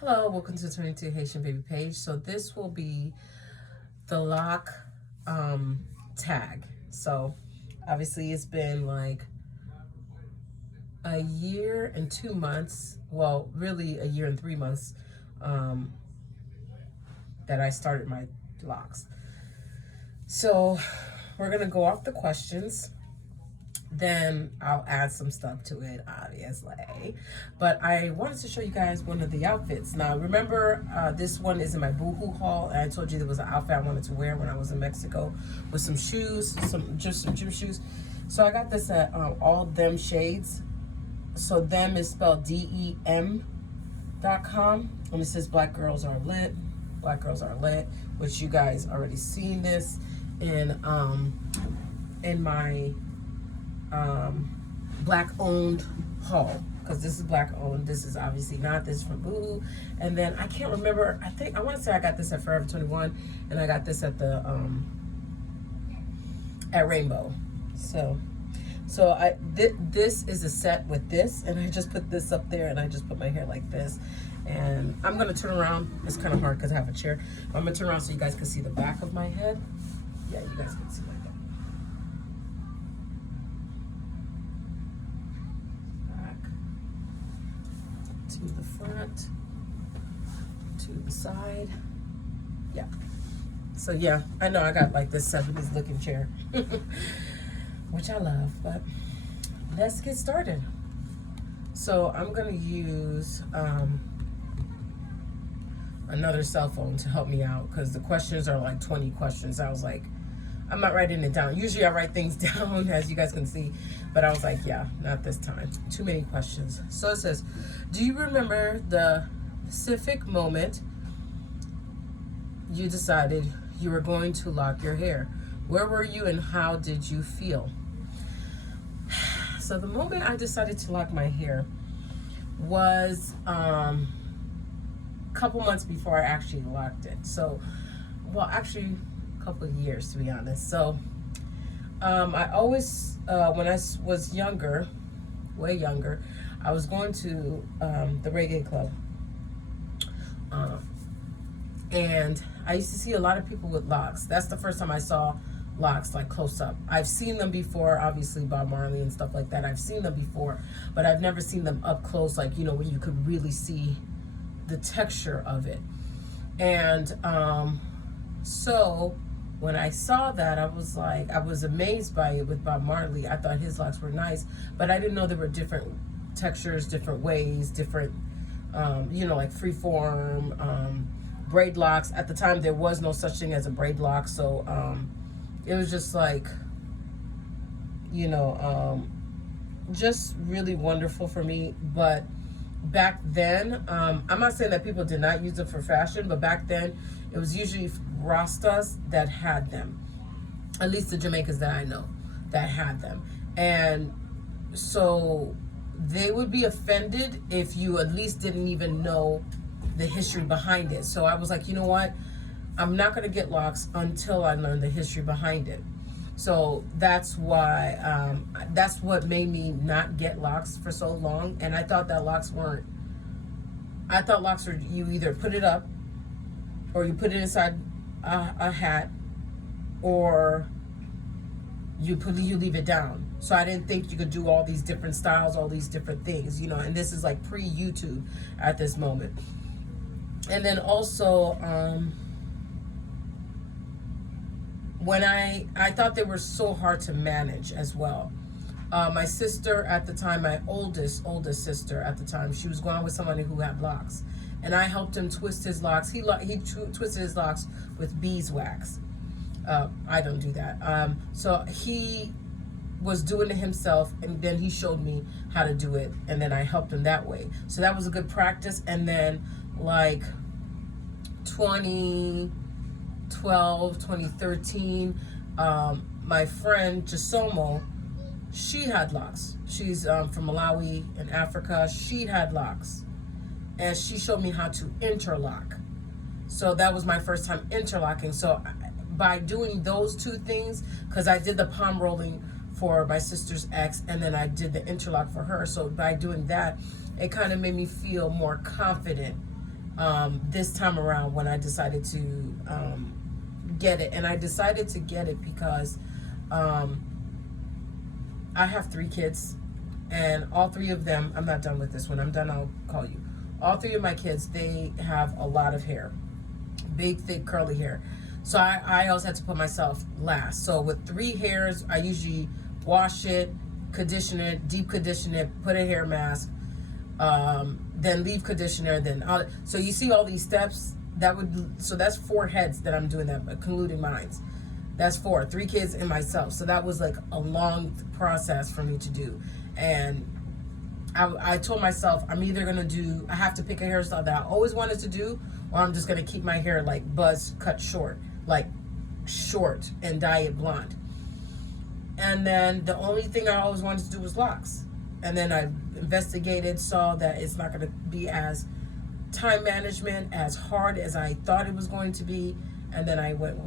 Hello, welcome to 22 Haitian Baby Page. So this will be the Loc Tag. So obviously it's been like a year and 2 months. Well, really a year and 3 months that I started my locks. So we're gonna go off the questions. Then I'll add some stuff to it, obviously. But I wanted to show you guys one of the outfits. Now, remember, this one is in my Boohoo haul, and I told you there was an outfit I wanted to wear when I was in Mexico with some shoes, just some gym shoes. So I got this at All Them Shades. So them is spelled DEM.com, and it says Black Girls Are Lit. Black Girls Are Lit, which you guys already seen this in my black owned haul, because this is black owned. This is obviously not. This is from Boo. And then I can't remember, I want to say I got this at Forever 21, and I got this at the at Rainbow. So this is a set with this, and I just put this up there, and I just put my hair like this. And I'm gonna turn around. It's kind of hard because I have a chair. I'm gonna turn around so you guys can see the back of my head. Yeah, you guys can see my head. To the front, to the side. Yeah. So yeah, I know I got like this 70s looking chair, which I love, but let's get started. So I'm gonna use another cell phone to help me out, because the questions are like 20 questions. I was like, I'm not writing it down. Usually I write things down, as you guys can see, but I was like, yeah, not this time. Too many questions. So it says, do you remember the specific moment you decided you were going to lock your hair? Where were you and how did you feel? So the moment I decided to lock my hair was a couple months before I actually locked it. So, well, actually, couple of years, to be honest. So I always when I was younger, way younger, I was going to the reggae club, and I used to see a lot of people with locks. That's the first time I saw locks like close up. I've seen them before, obviously Bob Marley and stuff like that. I've seen them before, but I've never seen them up close, like, you know, when you could really see the texture of it. And so when I saw that, I was like, I was amazed by it with Bob Marley. I thought his locks were nice, but I didn't know there were different textures, different ways, different, you know, like freeform, braid locks. At the time, there was no such thing as a braid lock. So it was just like, you know, just really wonderful for me. But back then, I'm not saying that people did not use it for fashion, but back then it was usually Rastas that had them, at least the Jamaicans that I know that had them. And so they would be offended if you at least didn't even know the history behind it. So I was like, you know what, I'm not going to get locks until I learn the history behind it. So that's why, that's what made me not get locks for so long. And I thought that locks weren't, I thought locks were, you either put it up or you put it inside a hat, or you leave it down. So I didn't think you could do all these different styles, all these different things, you know, and this is like pre-YouTube at this moment. And then also, when I thought they were so hard to manage as well. My sister at the time, my oldest sister at the time, she was going with somebody who had locks, and I helped him twist his locks. He twisted his locks with beeswax. I don't do that. So he was doing it himself, and then he showed me how to do it, and then I helped him that way. So that was a good practice. And then like 2012, 2013, my friend Jasomo, she had locks. She's from Malawi in Africa. She had locks, and she showed me how to interlock. So that was my first time interlocking. So by doing those two things, because I did the palm rolling for my sister's ex, and then I did the interlock for her. So by doing that, it kind of made me feel more confident this time around when I decided to get it. And I decided to get it because I have 3 kids, and all 3 of them, I'm not done with this. When I'm done, I'll call you. All 3 of my kids, they have a lot of hair, big, thick, curly hair. So I always had to put myself last. So with 3 hairs, I usually wash it, condition it, deep condition it, put a hair mask, then leave conditioner, then so you see all these steps. So that's 4 heads that I'm doing that, including mine. That's 4, 3 kids and myself. So that was like a long process for me to do. And I told myself I'm either gonna I have to pick a hairstyle that I always wanted to do, or I'm just gonna keep my hair like buzz cut short, like short, and dye it blonde. And then the only thing I always wanted to do was locks. And then I investigated, saw that it's not gonna be as time management, as hard as I thought it was going to be. And then I went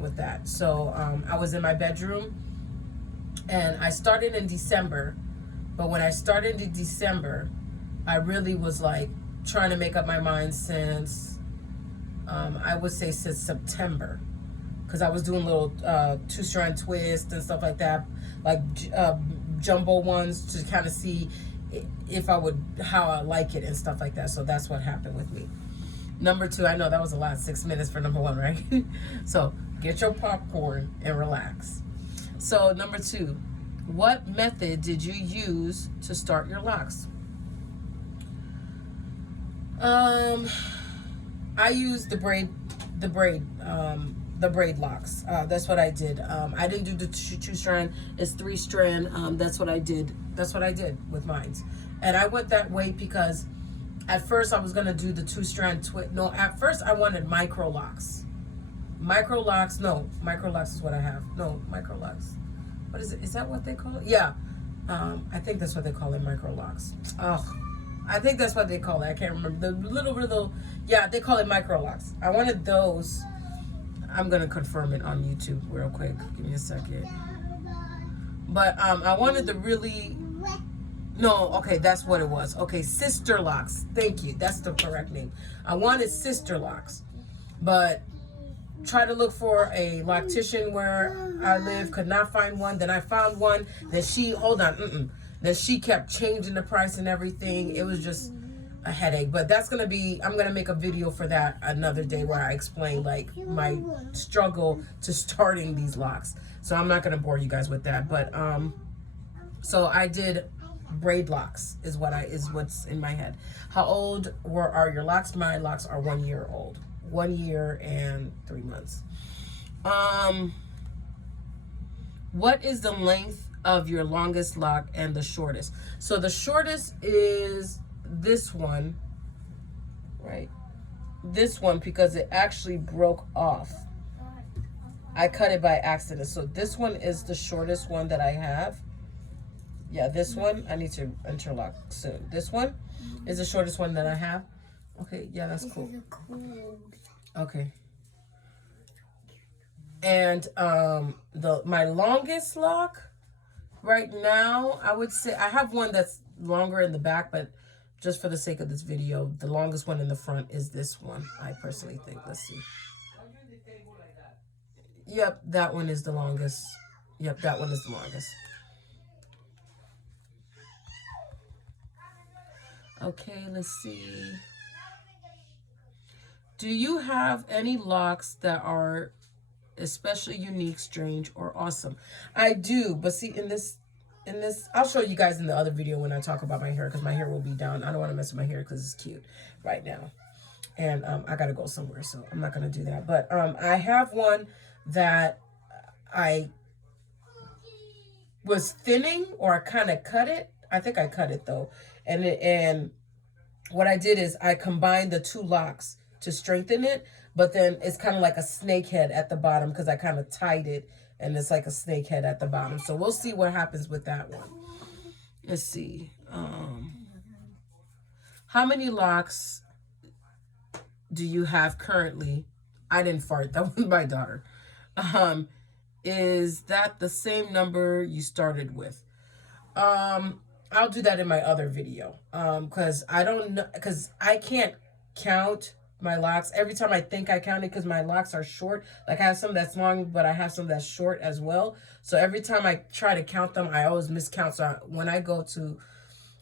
with that. So I was in my bedroom, and I started in December. But when I started in December, I really was like trying to make up my mind since, I would say since September. Because I was doing little 2-strand twists and stuff like that, like jumbo ones, to kind of see if how I like it and stuff like that. So that's what happened with me. Number 2, I know that was a lot, 6 minutes for number 1, right? So get your popcorn and relax. So number 2, what method did you use to start your locks? I used the braid locks. That's what I did. I didn't do the 2-strand. It's 3-strand. That's what I did. That's what I did with mine. And I went that way because at first I was gonna do the 2-strand twist. No, at first I wanted micro locks. Micro locks. No, micro locks is what I have. No, micro locks. What is it? Is that what they call it? Yeah. I think that's what they call it, micro locks. Oh, I think that's what they call it. I can't remember. The little, yeah, they call it micro locks. I wanted those. I'm gonna confirm it on YouTube real quick. Give me a second. But I wanted the really, no, okay, that's what it was. Okay, sister locks. Thank you. That's the correct name. I wanted sister locks, but try to look for a loctician where I live, could not find one. Then I found one. Then then she kept changing the price and everything. It was just a headache. But that's gonna be, I'm gonna make a video for that another day where I explain like my struggle to starting these locks. So I'm not gonna bore you guys with that. But so I did braid locks is what's in my head. How old are your locks? My locks are 1 year old. 1 year and 3 months. What is the length of your longest lock and the shortest? So the shortest is this one, right? This one, because it actually broke off. I cut it by accident. So this one is the shortest one that I have. Yeah, this one, I need to interlock soon. This one is the shortest one that I have. Okay, yeah, that's cool. Okay. And my longest lock right now, I would say I have one that's longer in the back, but just for the sake of this video, the longest one in the front is this one, I personally think. Let's see. Yep, that one is the longest. Yep, that one is the longest. Okay, let's see. Do you have any locks that are especially unique, strange, or awesome? I do, but see, in this, I'll show you guys in the other video when I talk about my hair, because my hair will be down. I don't want to mess with my hair because it's cute right now. And I got to go somewhere, so I'm not going to do that. But I have one that I was thinning, or I kind of cut it. I think I cut it, though. And what I did is I combined the 2 locks to strengthen it, but then it's kind of like a snake head at the bottom because I kind of tied it, and it's like a snake head at the bottom. So we'll see what happens with that one. Let's see. How many locks do you have currently? I didn't fart. That was my daughter. Is that the same number you started with? I'll do that in my other video. Because I don't know, because I can't count my locks every time I think I count it, because my locks are short. Like I have some that's long, but I have some that's short as well. So every time I try to count them, I always miscount. So when I go to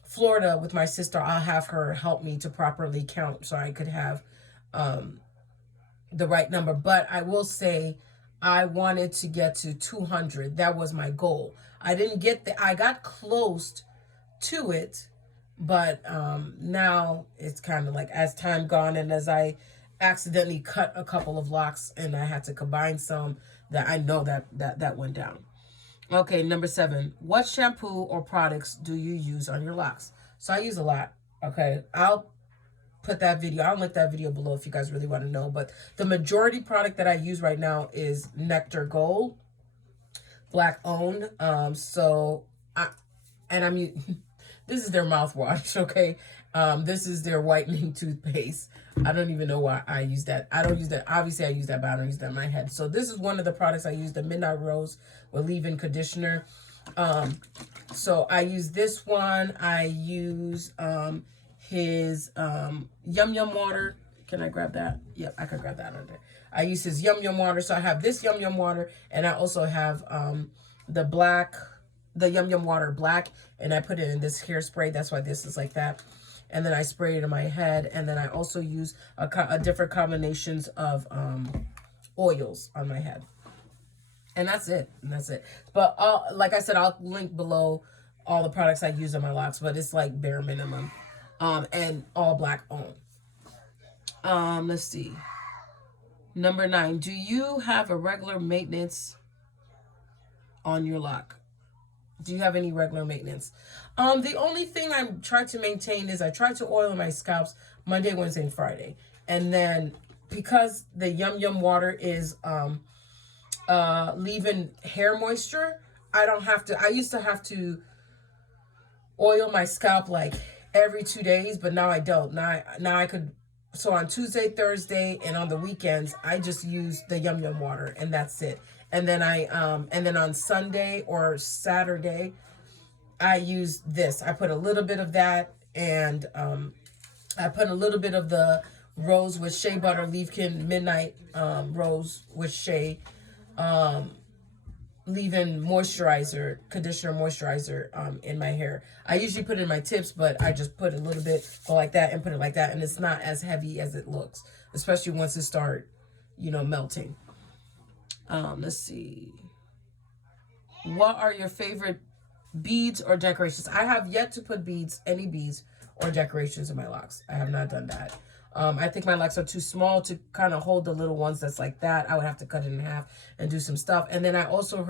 Florida with my sister, I'll have her help me to properly count so I could have the right number. But I will say I wanted to get to 200. That was my goal. I didn't get the, I got close to it, but now it's kind of like, as time gone and as I accidentally cut a couple of locks and I had to combine some, that I know that went down. Okay, number 7. What shampoo or products do you use on your locks? So I use a lot. Okay, I'll put that video, I'll link that video below if you guys really want to know. But the majority product that I use right now is Nectar Gold, Black owned. This is their mouthwash, okay? This is their whitening toothpaste. I don't even know why I use that. I don't use that. Obviously, I use that, but I don't use that in my head. So this is one of the products I use, the Midnight Rose with leave-in conditioner. So I use this one. I use his Yum Yum water. Can I grab that? Yep, I can grab that on there. I use his Yum Yum water. So I have this Yum Yum water, and I also have the Yum Yum water black, and I put it in this hairspray. That's why this is like that. And then I spray it in my head, and then I also use a different combinations of oils on my head. And that's it. And that's it. But like I said, I'll link below all the products I use on my locks, but it's like bare minimum. And all black owned. Let's see. Number 9. Do you have a regular maintenance on your lock? Do you have any regular maintenance? The only thing I'm trying to maintain is I try to oil my scalps Monday, Wednesday, and Friday. And then because the Yum Yum water is leave-in hair moisture, I used to have to oil my scalp like every 2 days, but now I don't. Now I could. So on Tuesday, Thursday, and on the weekends, I just use the Yum Yum water, and that's it. And then on Sunday or Saturday, I use this. I put a little bit of that, and I put a little bit of the Rose with Shea Butter Leave-In Midnight Rose with Shea leave-in moisturizer, conditioner moisturizer in my hair. I usually put it in my tips, but I just put a little bit, go like that and put it like that, and it's not as heavy as it looks, especially once it start, melting. Let's see. What are your favorite beads or decorations? I have yet to put any beads or decorations in my locks. I have not done that. I think my locks are too small to kind of hold the little ones that's like that. I would have to cut it in half and do some stuff. And then I also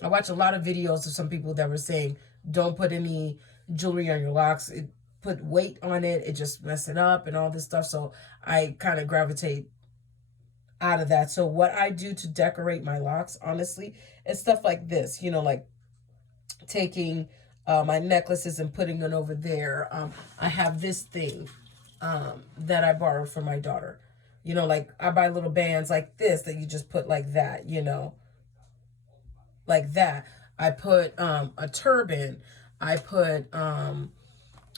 I watched a lot of videos of some people that were saying, don't put any jewelry on your locks. Put weight on it. It just mess it up and all this stuff. So I kind of gravitate out of that. So what I do to decorate my locks, honestly, is stuff like this, like taking my necklaces and putting them over there. I have this thing that I borrowed from my daughter. Like I buy little bands like this that you just put like that, like that. I put a turban. I put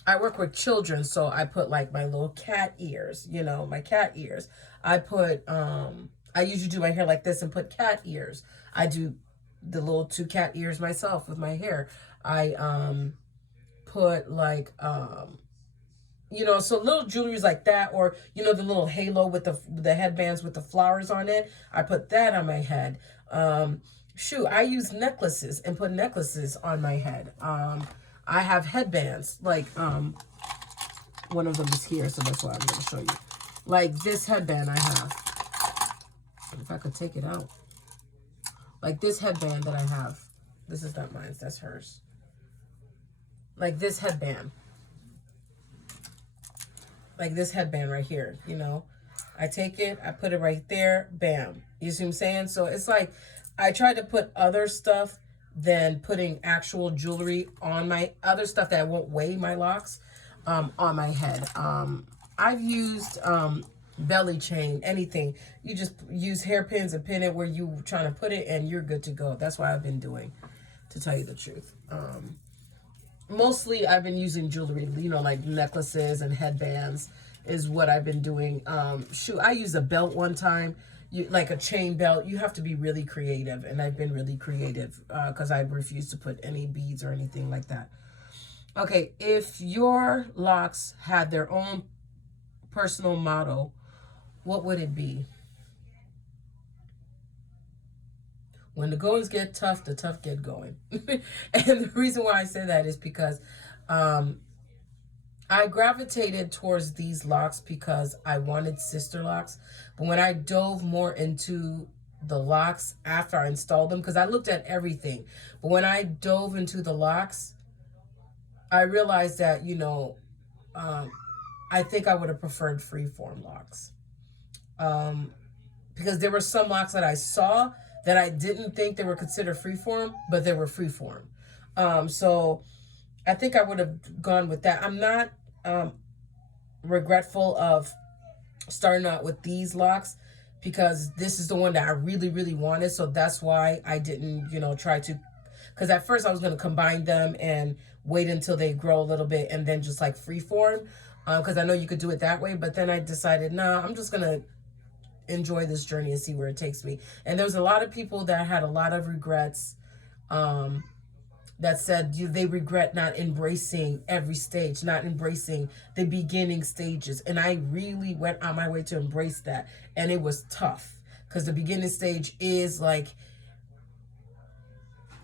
I work with children, so I put like my little cat ears, my cat ears. I put I usually do my hair like this and put cat ears. I do the little 2 cat ears myself with my hair. I put like so little jewelries like that, or the little halo with the headbands with the flowers on it. I put that on my head. I use necklaces and put necklaces on my head. I have headbands, like one of them is here, so that's why I'm going to show you. Like this headband I have. If I could take it out. Like this headband that I have. This is not mine, that's hers. Like this headband. Like this headband right here, I take it, I put it right there, bam. You see what I'm saying? So it's like, I try to put other stuff than putting actual jewelry on my other stuff that won't weigh my locks on my head. I've used belly chain, anything. You just use hairpins and pin it where you trying to put it and you're good to go. That's what I've been doing, to tell you the truth. Mostly I've been using jewelry, like necklaces and headbands is what I've been doing. Shoot, I used a belt one time, like a chain belt. You have to be really creative, and I've been really creative because I refuse to put any beads or anything like that. Okay, if your locks had their own personal motto, what would it be? When the goings get tough, the tough get going. And the reason why I say that is because I gravitated towards these locks because I wanted sister locks. But when I dove more into the locks after I installed them, because I looked at everything, but when I dove into the locks, I realized that, I think I would have preferred freeform locks. Because there were some locks that I saw that I didn't think they were considered freeform, but they were freeform. So I think I would have gone with that. I'm not regretful of starting out with these locks because this is the one that I really, really wanted. So that's why I didn't, try to, because at first I was going to combine them and wait until they grow a little bit and then just like freeform, because I know you could do it that way. But then I decided, no, I'm just going to enjoy this journey and see where it takes me. And there was a lot of people that had a lot of regrets, that said they regret not embracing every stage, not embracing the beginning stages. And I really went on my way to embrace that. And it was tough because the beginning stage is like,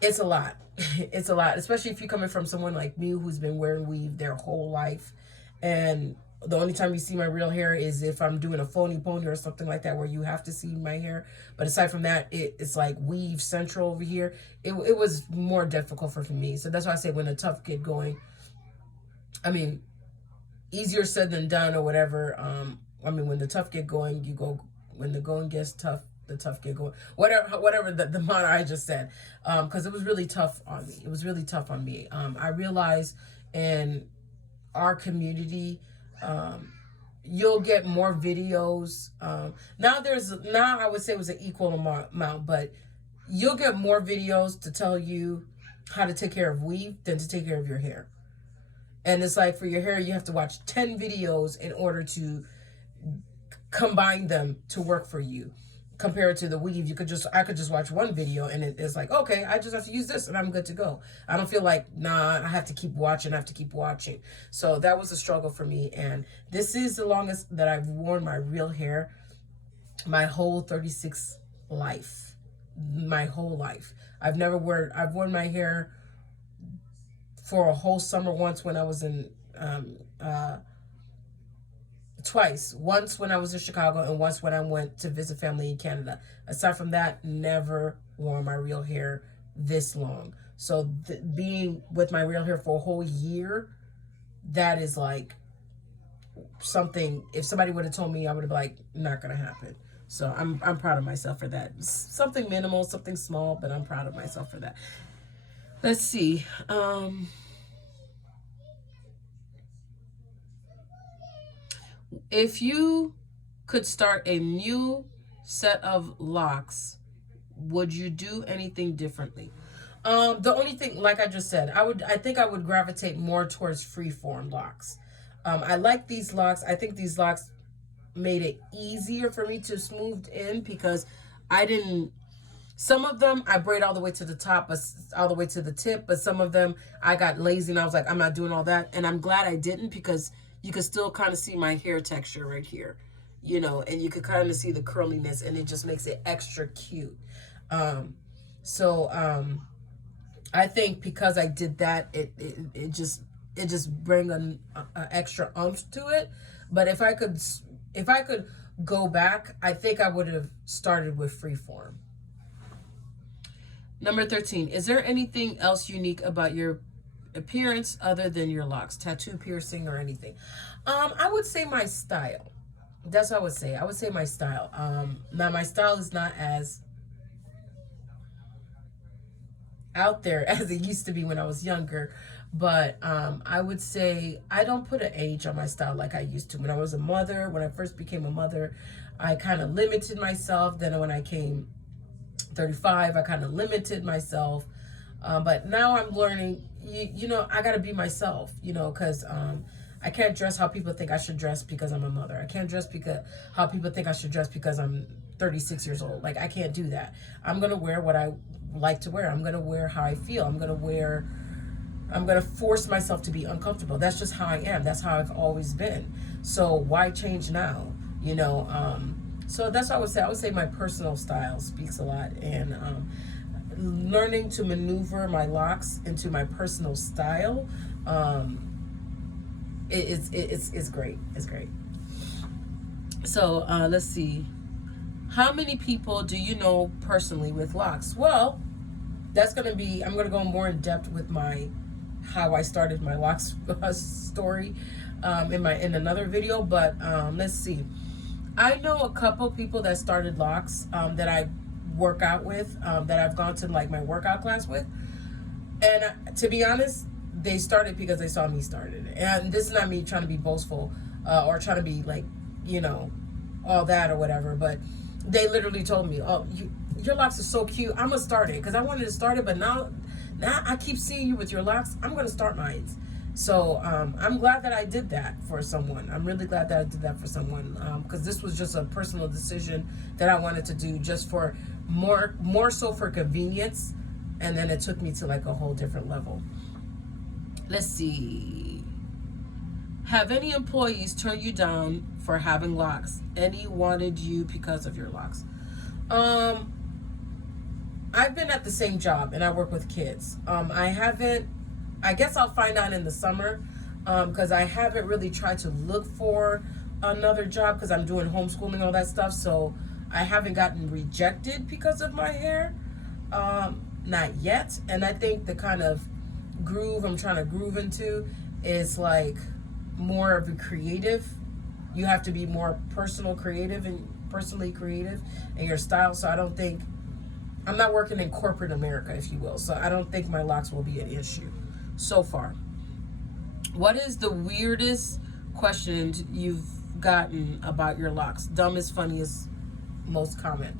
it's a lot. It's a lot, especially if you're coming from someone like me who's been wearing weave their whole life. And the only time you see my real hair is if I'm doing a phony pony or something like that where you have to see my hair. But aside from that, it's like weave central over here. It was more difficult for me. So that's why I say when the tough get going, I mean, easier said than done or whatever. When the tough get going, you go. When the going gets tough, the tough get going. Whatever the motto I just said. Because it was really tough on me. It was really tough on me. I realized in our community, you'll get more videos. Now I would say it was an equal amount, but you'll get more videos to tell you how to take care of weave than to take care of your hair. And it's like for your hair, you have to watch 10 videos in order to combine them to work for you. Compared to the weave, I could just watch one video and it's like, okay, I just have to use this and I'm good to go. I don't feel like, nah, I have to keep watching. So that was a struggle for me. And this is the longest that I've worn my real hair, my whole 36 life, my whole life. I've worn my hair for a whole summer once when I was in, twice. Once when I was in Chicago and once when I went to visit family in Canada. Aside from that, never wore my real hair this long. So being with my real hair for a whole year, that is like something, if somebody would have told me, I would have been like, not gonna happen. So I'm proud of myself for that. Something minimal, something small, but I'm proud of myself for that. Let's see. If you could start a new set of locks, would you do anything differently? The only thing, like I just said, I think I would gravitate more towards freeform locks. I like these locks. I think these locks made it easier for me to smooth in because some of them I braid all the way to the top, all the way to the tip, but some of them I got lazy and I was like, I'm not doing all that. And I'm glad I didn't because you can still kind of see my hair texture right here, and you could kind of see the curliness and it just makes it extra cute. I think because I did that, it just bring an extra oomph to it. But if I could go back, I think I would have started with freeform. Number 13, is there anything else unique about your appearance other than your locks, tattoo, piercing, or anything? I would say my style. That's what I would say. I would say my style. Now my style is not as out there as it used to be when I was younger, but I would say I don't put an age on my style like I used to. When I was a mother, when I first became a mother, I kind of limited myself. Then when I came 35, I kind of limited myself. But now I'm learning, I got to be myself, because I can't dress how people think I should dress because I'm a mother. I can't dress because how people think I should dress because I'm 36 years old. Like, I can't do that. I'm going to wear what I like to wear. I'm going to wear how I feel. I'm going to force myself to be uncomfortable. That's just how I am. That's how I've always been. So why change now? You know, so that's what I would say. I would say my personal style speaks a lot, and learning to maneuver my locks into my personal style, it's great. It's great. So let's see. How many people do you know personally with locks? Well, that's gonna be. I'm gonna go more in depth with how I started my locks story in another video. But let's see. I know a couple people that started locks that I work out with, that I've gone to like my workout class with, and to be honest, they started because they saw me started. And this is not me trying to be boastful or trying to be like, you know, all that or whatever, but they literally told me, oh, your locks are so cute, I'm gonna start it, because I wanted to start it, but now I keep seeing you with your locks, I'm gonna start mine. So I'm glad that I did that for someone. I'm really glad that I did that for someone, because this was just a personal decision that I wanted to do, just for more so for convenience, and then it took me to like a whole different level. Let's see. Have any employees turned you down for having locks? Any wanted you because of your locks? I've been at the same job and I work with kids. I guess I'll find out in the summer, because I haven't really tried to look for another job because I'm doing homeschooling and all that stuff. So I haven't gotten rejected because of my hair. Not yet. And I think the kind of groove I'm trying to groove into is like more of a creative. You have to be more personally creative in your style. So I'm not working in corporate America, if you will. So I don't think my locks will be an issue so far. What is the weirdest question you've gotten about your locks? Dumbest, funniest, most common?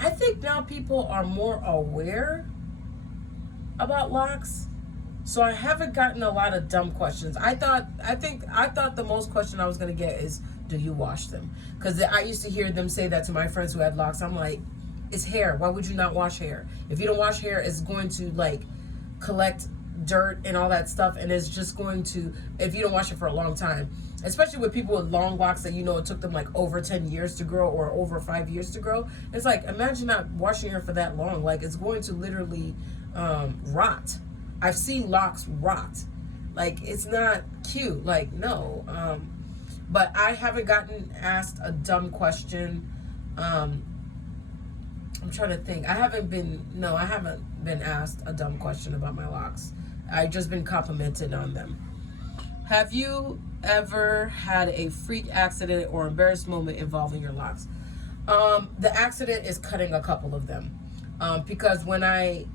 I think now people are more aware about locks, so I haven't gotten a lot of dumb questions. I thought the most question I was gonna get is, do you wash them? Because I used to hear them say that to my friends who had locks. I'm like, it's hair. Why would you not wash hair? If you don't wash hair, it's going to like collect dirt and all that stuff, and it's just going to, if you don't wash it for a long time, especially with people with long locks that, you know, it took them like over 10 years to grow or over 5 years to grow. It's like, imagine not washing hair for that long. Like, it's going to literally rot. I've seen locks rot. Like, it's not cute. Like, no. But I haven't gotten asked a dumb question. I'm trying to think. I haven't been asked a dumb question about my locks. I've just been complimented on them. Have you ever had a freak accident or embarrassed moment involving your locks? The accident is cutting a couple of them. Because when I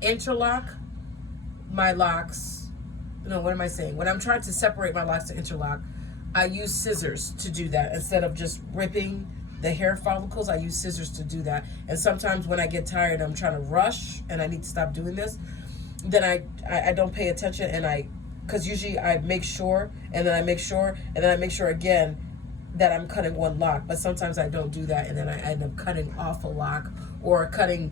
interlock my locks, no, what am I saying? When I'm trying to separate my locks to interlock, I use scissors to do that. Instead of just ripping the hair follicles, I use scissors to do that. And sometimes when I get tired, I'm trying to rush and I need to stop doing this, then I don't pay attention, and because usually I make sure, and then I make sure, and then I make sure again that I'm cutting one lock. But sometimes I don't do that, and then I end up cutting off a lock or cutting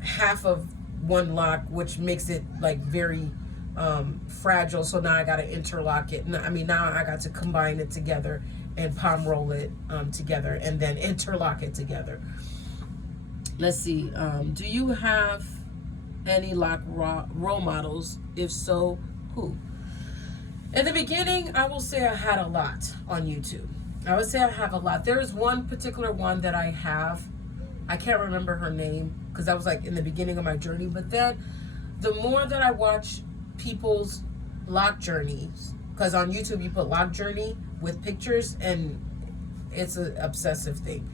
half of one lock, which makes it like very fragile. So now I got to interlock it. Now I got to combine it together and palm roll it together and then interlock it together. Let's see. Do you have any lock role models? If so, who? In the beginning, I will say I had a lot on YouTube. I would say I have a lot. There is one particular one that I have. I can't remember her name because that was like in the beginning of my journey. But then the more that I watch people's lock journeys, because on YouTube you put lock journey with pictures, and it's an obsessive thing,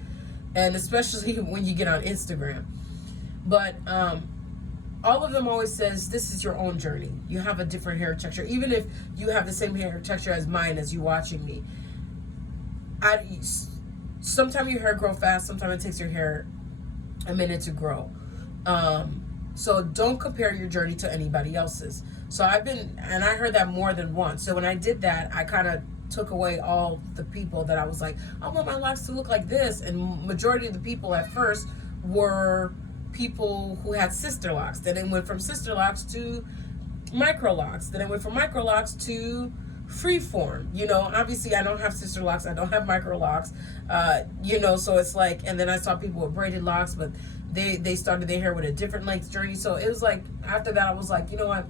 and especially when you get on Instagram. But all of them always says, this is your own journey. You have a different hair texture. Even if you have the same hair texture as mine, as you watching me. Sometimes your hair grow fast. Sometimes it takes your hair a minute to grow. So don't compare your journey to anybody else's. So and I heard that more than once. So when I did that, I kind of took away all the people that I was like, I want my locks to look like this. And majority of the people at first were people who had sister locks. Then it went from sister locks to micro locks. Then it went from micro locks to freeform. Obviously I don't have sister locks. I don't have micro locks. So it's like, and then I saw people with braided locks, but they started their hair with a different length journey. So it was like, after that, I was like, you know what?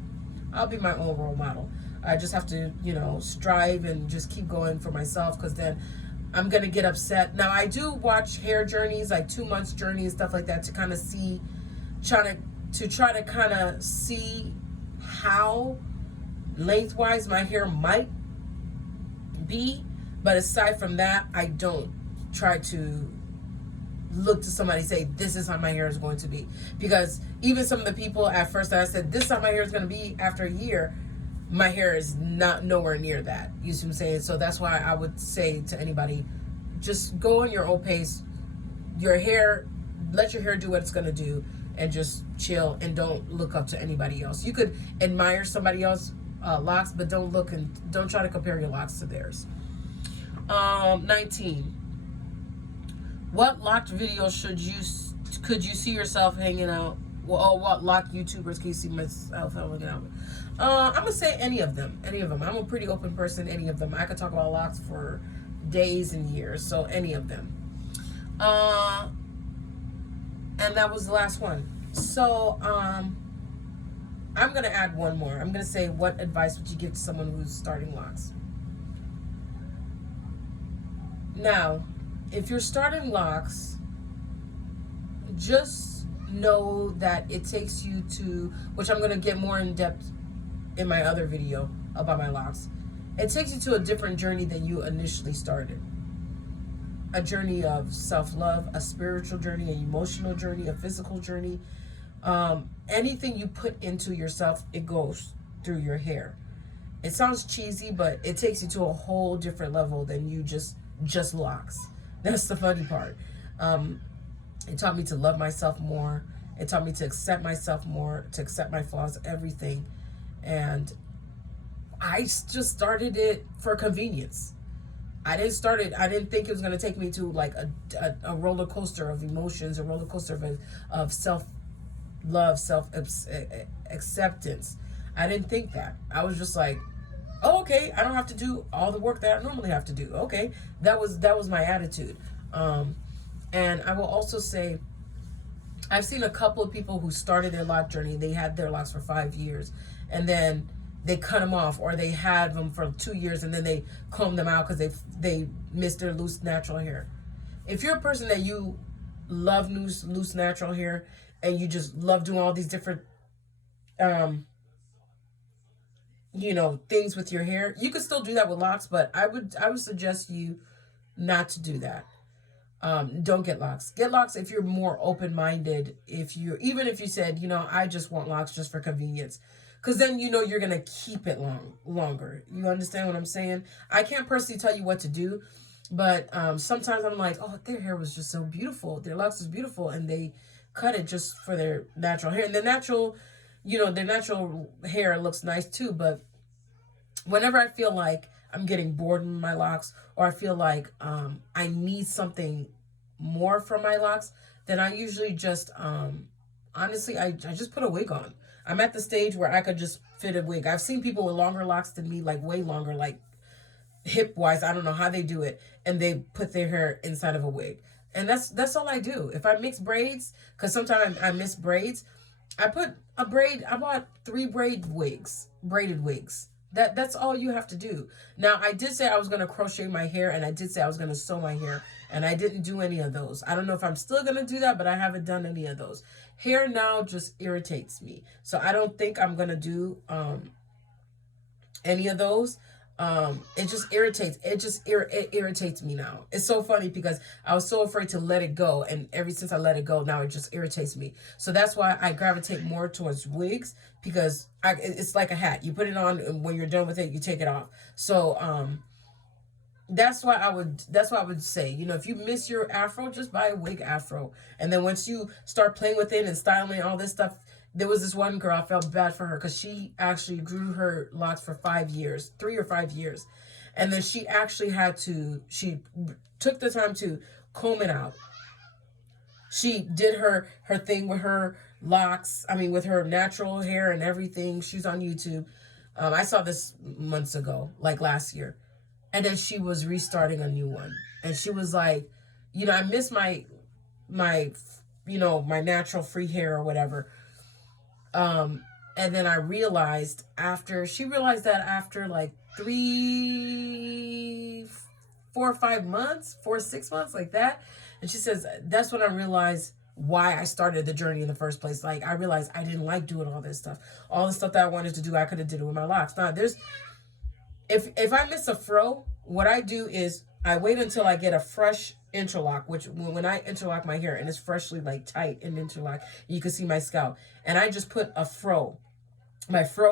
I'll be my own role model. I just have to, strive and just keep going for myself, because then I'm going to get upset. Now, I do watch hair journeys, like 2 months journey and stuff like that, to kind of see, try to kind of see how lengthwise my hair might be. But aside from that, I don't try to look to somebody and say, this is how my hair is going to be. Because even some of the people at first that I said, this is how my hair is going to be, after a year, my hair is not nowhere near that. You see what I'm saying? So that's why I would say to anybody, just go on your own pace. Your hair, let your hair do what it's going to do, and just chill, and don't look up to anybody else. You could admire somebody else's locks, but don't try to compare your locks to theirs. 19. What locked videos could you see yourself hanging out? Well, what locked YouTubers can you see myself hanging out with? I'm gonna say any of them. I'm a pretty open person. Any of them. I could talk about locks for days and years. So any of them. And that was the last one. So I'm gonna add one more. I'm gonna say, what advice would you give to someone who's starting locks? Now, if you're starting locks, just know that it takes you to, which I'm going to get more in depth in my other video about my locks. It takes you to a different journey than you initially started. A journey of self-love, a spiritual journey, an emotional journey, a physical journey. Anything you put into yourself, it goes through your hair. It sounds cheesy, but it takes you to a whole different level than you just locks. That's the funny part. It taught me to love myself more. It taught me to accept myself more, to accept my flaws, everything. And I just started it for convenience. I didn't think it was going to take me to like a roller coaster of emotions, a roller coaster of self-love, self-acceptance. I didn't think that. I was just like, oh, okay, I don't have to do all the work that I normally have to do. Okay, that was my attitude. And I will also say, I've seen a couple of people who started their lock journey. They had their locks for 5 years, and then they cut them off, or they had them for 2 years, and then they comb them out because they missed their loose natural hair. If you're a person that you love loose natural hair, and you just love doing all these different things with your hair, you could still do that with locks, but I would suggest you not to do that. Don't get locks. Get locks if you're more open-minded. Even if you said, I just want locks just for convenience, because then you're gonna keep it longer. You understand what I'm saying? I can't personally tell you what to do, but sometimes I'm like, oh, their hair was just so beautiful. Their locks was beautiful, and they cut it just for their natural hair. And their natural hair looks nice too. But whenever I feel like I'm getting bored in my locks, or I feel like I need something more from my locks, then I usually just, honestly, I just put a wig on. I'm at the stage where I could just fit a wig. I've seen people with longer locks than me, like way longer, like hip-wise. I don't know how they do it. And they put their hair inside of a wig. And that's all I do. If I mix braids, because sometimes I miss braids, I put a braid. I bought 3 braided wigs. That's all you have to do. Now, I did say I was going to crochet my hair, and I did say I was going to sew my hair, and I didn't do any of those. I don't know if I'm still going to do that, but I haven't done any of those. Hair now just irritates me. So I don't think I'm going to do any of those. It just irritates. It irritates me now. It's so funny because I was so afraid to let it go, and ever since I let it go, now it just irritates me. So that's why I gravitate more towards wigs, because it's like a hat. You put it on, and when you're done with it, you take it off. So that's why I would say, if you miss your afro, just buy a wig afro, and then once you start playing with it and styling and all this stuff, There was this one girl, I felt bad for her because she actually grew her locks for 5 years, 3 or 5 years. And then she actually she took the time to comb it out. She did her thing with her locks, I mean, with her natural hair and everything. She's on YouTube. I saw this months ago, like last year. And then she was restarting a new one. And she was like, I miss my, my natural free hair or whatever. And then I realized she realized that after like 3, 4 or 5 months, 4 or 6 months, like that. And she says, that's when I realized why I started the journey in the first place. Like, I realized I didn't like doing all this stuff. All the stuff that I wanted to do, I could have did it with my locks. Now, if I miss a fro, what I do is I wait until I get a fresh interlock, which when I interlock my hair and it's freshly like tight and interlock, you can see my scalp. And I just put my fro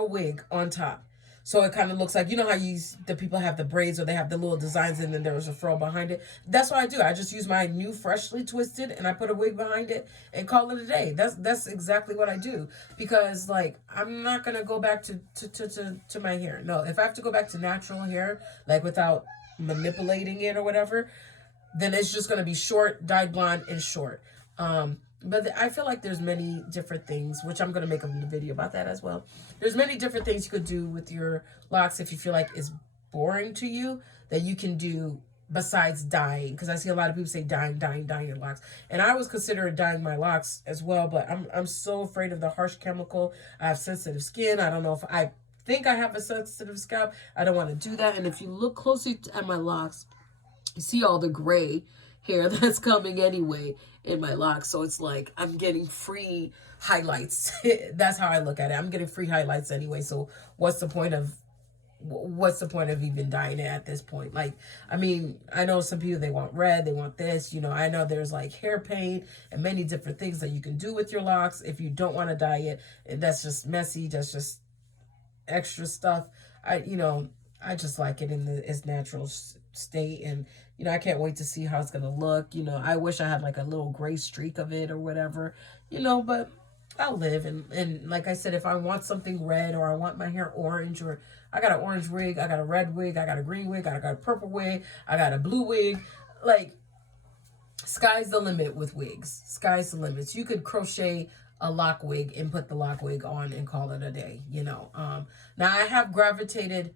wig on top. So it kind of looks like, how the people have the braids or they have the little designs and then there's a fro behind it. That's what I do. I just use my new freshly twisted and I put a wig behind it and call it a day. That's exactly what I do, because like I'm not going to go back to my hair. No, if I have to go back to natural hair, like without manipulating it or whatever, then it's just going to be short, dyed blonde, and short. But I feel like there's many different things, which I'm going to make a video about that as well. There's many different things you could do with your locks if you feel like it's boring to you, that you can do besides dyeing. Because I see a lot of people say dyeing your locks. And I was considering dyeing my locks as well, but I'm so afraid of the harsh chemical. I have sensitive skin. I don't know if I think I have a sensitive scalp. I don't want to do that. And if you look closely at my locks, you see all the gray hair that's coming anyway in my locks. So it's like I'm getting free highlights. That's how I look at it. I'm getting free highlights anyway. So what's the point of even dyeing it at this point? Like, I mean, I know some people, they want red, they want this, I know there's like hair paint and many different things that you can do with your locks if you don't want to dye it. That's just messy. That's just extra stuff. I just like it in its natural state, and I can't wait to see how it's gonna look. I wish I had like a little gray streak of it or whatever, but I'll live. And like I said, if I want something red, or I want my hair orange, or I got an orange wig, I got a red wig, I got a green wig, I got a purple wig, I got a blue wig, like sky's the limit with wigs. Sky's the limit. You could crochet a lock wig and put the lock wig on and call it a day. Now I have gravitated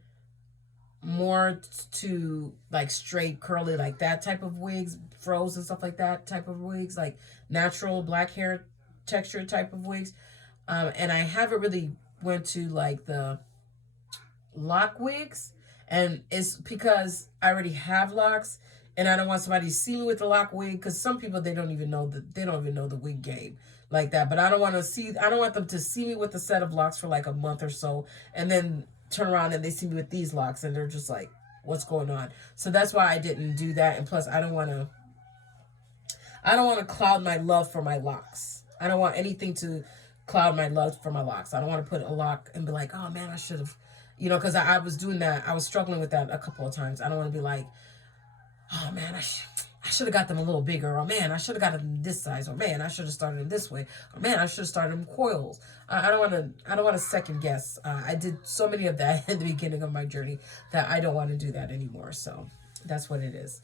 more to like straight curly, like that type of wigs, froze and stuff like that type of wigs, like natural black hair texture type of wigs. And I haven't really went to like the lock wigs, and it's because I already have locks and I don't want somebody to see me with the lock wig, because some people, they don't even know the wig game like that. But I don't want them to see me with a set of locks for like a month or so, and then turn around and they see me with these locks and they're just like, what's going on? So that's why I didn't do that. And plus, I don't want to cloud my love for my locks. I don't want anything to cloud my love for my locks. I don't want to put a lock and be like, oh man, I should have, because I was doing that. I was struggling with that a couple of times. I don't want to be like, oh man, I should have got them a little bigger, or man, I should have got them this size, or man, I should have started them this way, or man, I should have started them coils. I don't want to second guess. I did so many of that at the beginning of my journey that I don't want to do that anymore. So that's what it is.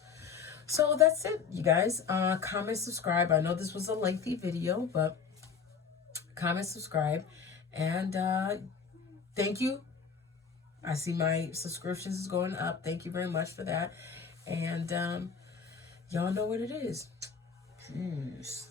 So that's it, you guys. Comment, subscribe. I know this was a lengthy video, but comment, subscribe, and thank you. I see my subscriptions is going up. Thank you very much for that. And y'all know what it is. Peace.